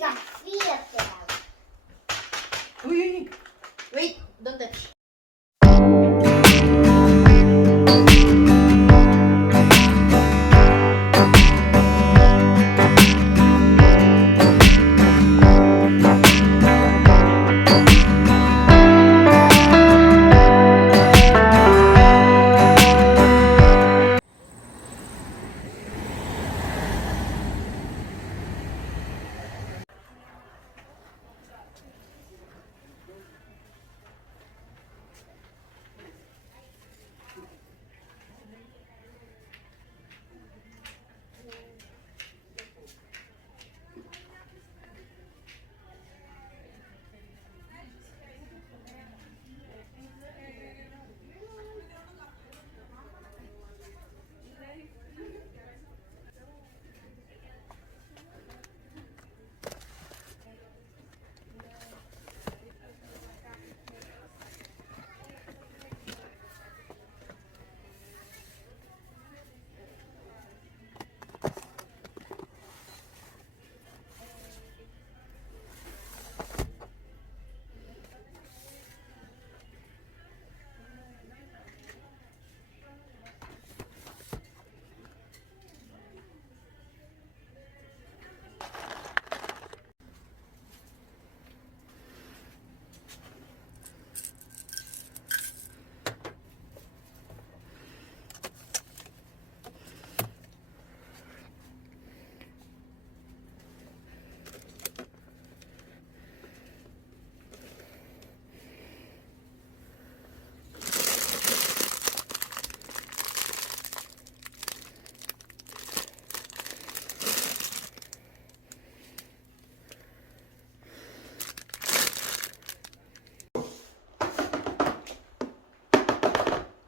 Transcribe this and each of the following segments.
got three of them. Wait, don't touch.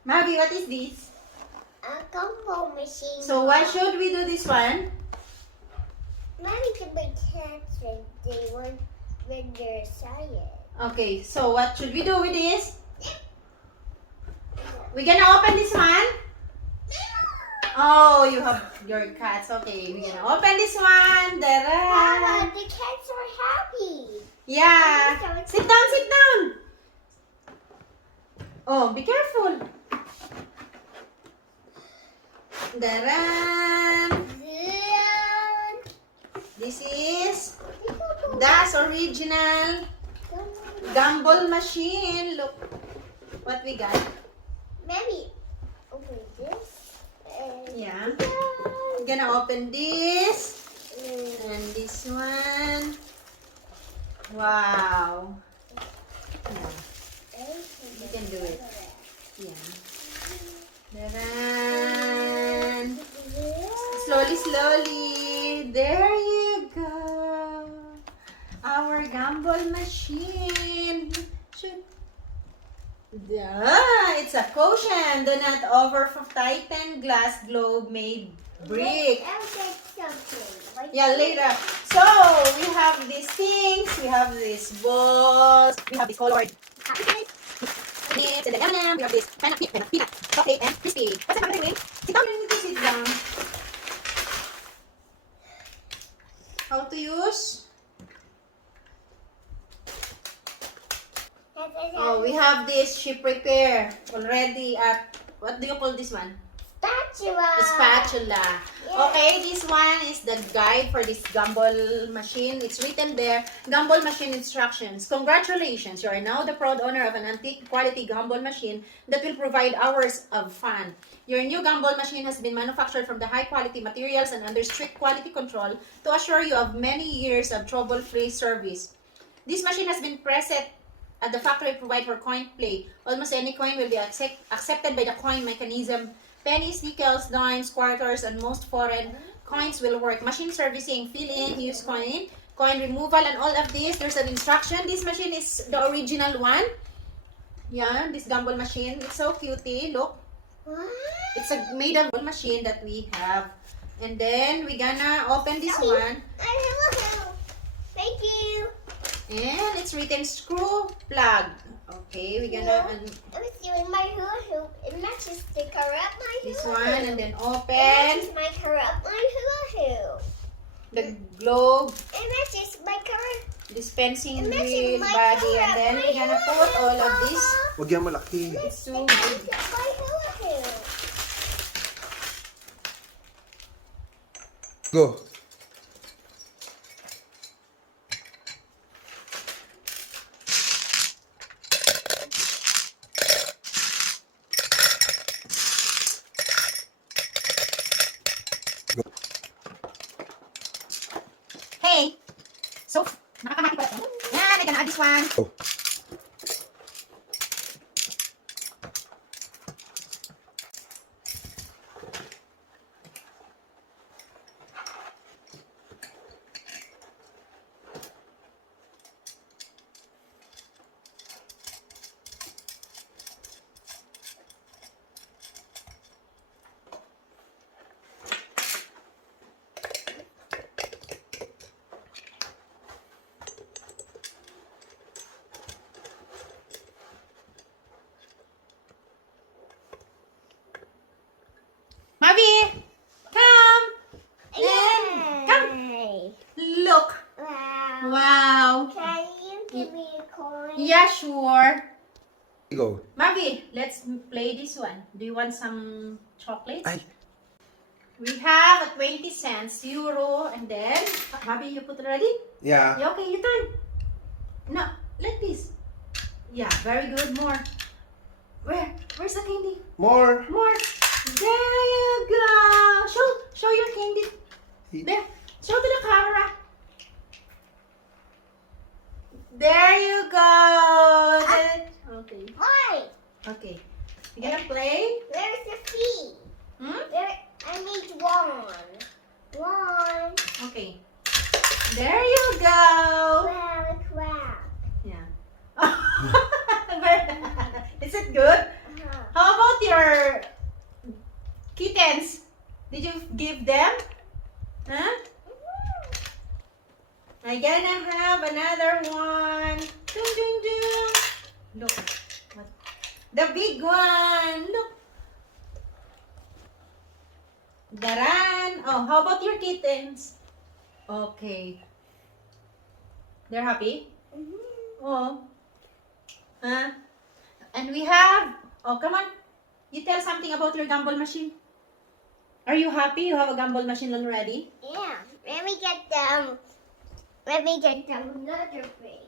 Mavi, what is this? A Gumball Machine. So why should we do this one? Maybe to make cats when they're science. Okay, so what should we do with this? We're gonna open this one. Oh, you have your cats. Okay, we're gonna open this one. Mama, Da-da. the cats are happy. Yeah. Sit down, sit down. Oh, be careful. Da-da. This is that's original Gumball Machine. Look what we got. Maybe open this. Yeah. We're gonna open this and this one. Wow. Yeah, you can do it. Yeah. Da-da. Slowly, slowly. There you go. Our Gumball Machine. Should. It's a caution. Do not over tighten glass globe made brick. I'll get something. Yeah, later. So we have these things. We have these balls. We have this colored chips and the M&M. We have this peanut, chocolate, and crispy. What's the doing? Sit down. You need to sit down. How to use? Oh, we have this ship repair already at, what do you call this one? Spatula. The spatula. Yeah. Okay, this one is the guide for this Gumball Machine. It's written there, Gumball Machine instructions. Congratulations, you are now the proud owner of an antique quality Gumball Machine that will provide hours of fun. Your new Gumball Machine has been manufactured from the high quality materials and under strict quality control to assure you of many years of trouble-free service. This machine has been preset at the factory provide for coin play. Almost any coin will be accepted by the coin mechanism. Pennies, nickels, dimes, quarters, and most foreign coins will work. Machine servicing, fill in, use coin removal, and all of this. There's an instruction. This machine is the original one. Yeah, this Gumball Machine. It's so cutie. Look. What? It's a made of machine that we have. And then we're gonna open this one. I will help. Thank you. And it's written screw plug. Okay, we're gonna I was doing my hula hoop. It matches the corrupt my hula this hoop. one and then It open matches my corrupt my hula hoop. the globe. It matches my dispensing Imagine wheel, my body, and hair, then my we're gonna hair, put all of Mama. this. Huwag yan malaki. It's so good. My hair. Go. Hey! So, nakakahati pala ito. Yan, I gonna add this one. Go. Mavi! Come! Yay. Look! Wow. Wow! Can you give me a coin? Yeah, sure. Go. Mavi, let's play this one. Do you want some chocolates? Ay. We have a 20 cents, euro, and then, Mavi, you put it ready? Yeah. Yeah, okay, you turn. No, like this. Yeah, very good. More. Where's the candy? More. More. There you go. Show your candy. There. Show to the camera. There you go. Okay. Why? Okay. You gonna play? Where's the fee? Hmm? There, I need one. One. Okay. There you go. Wow, crap. Yeah. Is it good? How about your kittens? Did you give them? Huh? I'm gonna have another one. Ding, ding, ding. Look. What? The big one. Look. Daran. Oh, how about your kittens? Okay. They're happy? Oh. Huh? And we have... Oh, come on. You tell something about your Gumball Machine. Are you happy you have a Gumball Machine already? Yeah. Let me get them. Let me get them another thing.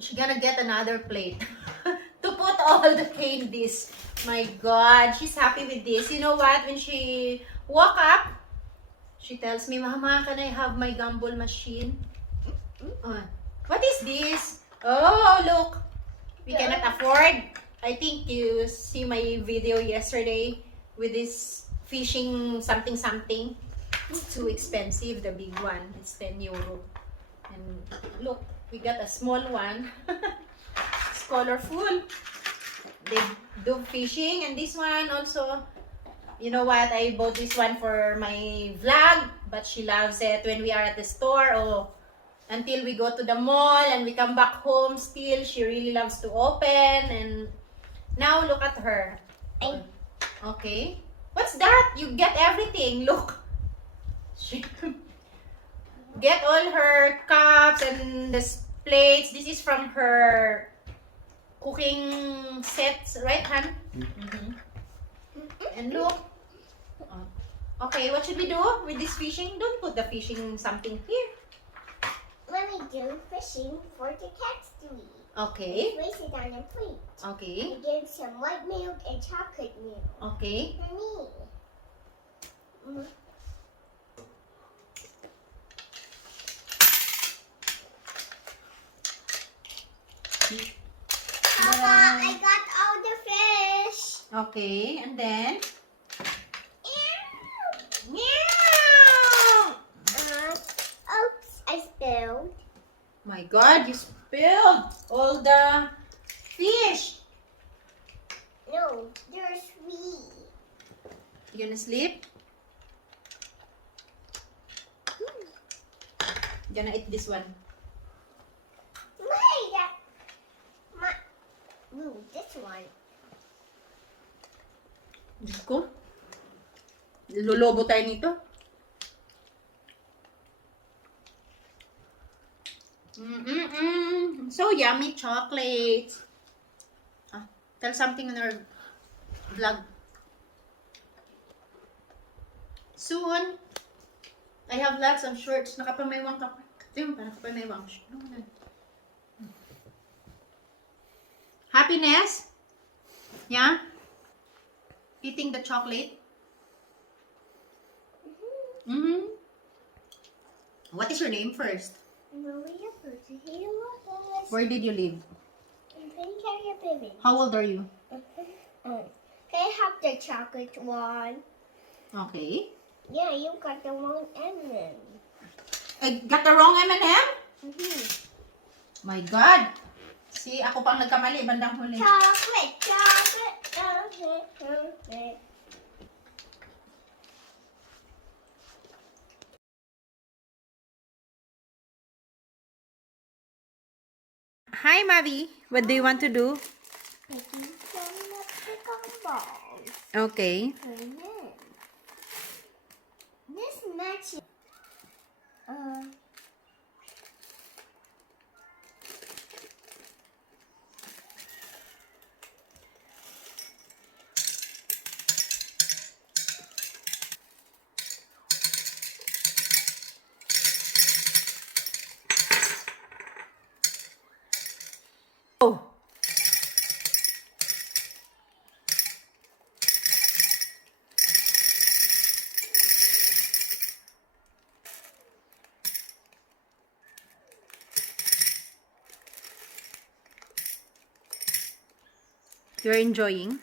She's gonna get another plate to put all the candies. My God, she's happy with this. You know what? When she woke up, she tells me, Mama, can I have my Gumball Machine? What is this? Oh, look. We cannot afford. I think you see my video yesterday with this fishing something. It's too expensive, the big one. It's 10 euro. And look, we got a small one. It's colorful. They do fishing. And this one also, you know what? I bought this one for my vlog. But she loves it when we are at the store. Oh, until we go to the mall and we come back home still. She really loves to open. And now look at her. Okay. What's that? You get everything. Look. She get all her cups and the plates. This is from her cooking sets, right, Han? Mm-hmm. And look. Okay, what should we do with this fishing? Don't put the fishing something here. Let me do fishing for the cats to eat. Okay. Place it on a plate. Okay. And give some white milk and chocolate milk Okay. for me. Papa, I got all the fish. Okay, and then Meow. Oops, I spilled. my God, you spilled all the fish. No, they're sweet. You gonna sleep? Gonna eat this one. Wait, ooh, this one. Diyos ko. Lulubo tayo nito. Oh, yummy chocolate. Tell something on our vlog. Soon, I have lots of shorts. Nakapamaywang ka pa. Ito pa, nakapamaywang. Happiness? Yeah? Eating the chocolate? Mm-hmm. What is your name first? Maria Bertie. Where did you live? How old are you? Can I have the chocolate one? Okay. Yeah, you got the wrong M&M. I got the wrong M&M? Mm-hmm. My God. See, ako pang nagkamali, bandang huli. Chocolate, chocolate, chocolate, chocolate. Hi, Mavi. What do you want to do? Making some electrical balls. Okay. And then, this matches. Oh. You're enjoying?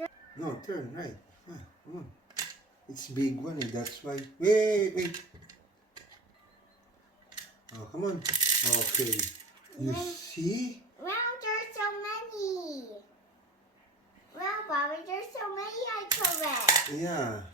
Yeah. No, turn right. Come on. It's big one, that's why. Wait. Oh, come on. Okay. You see? Wow, there's so many. Wow, Bobby, there's so many I collect. Yeah.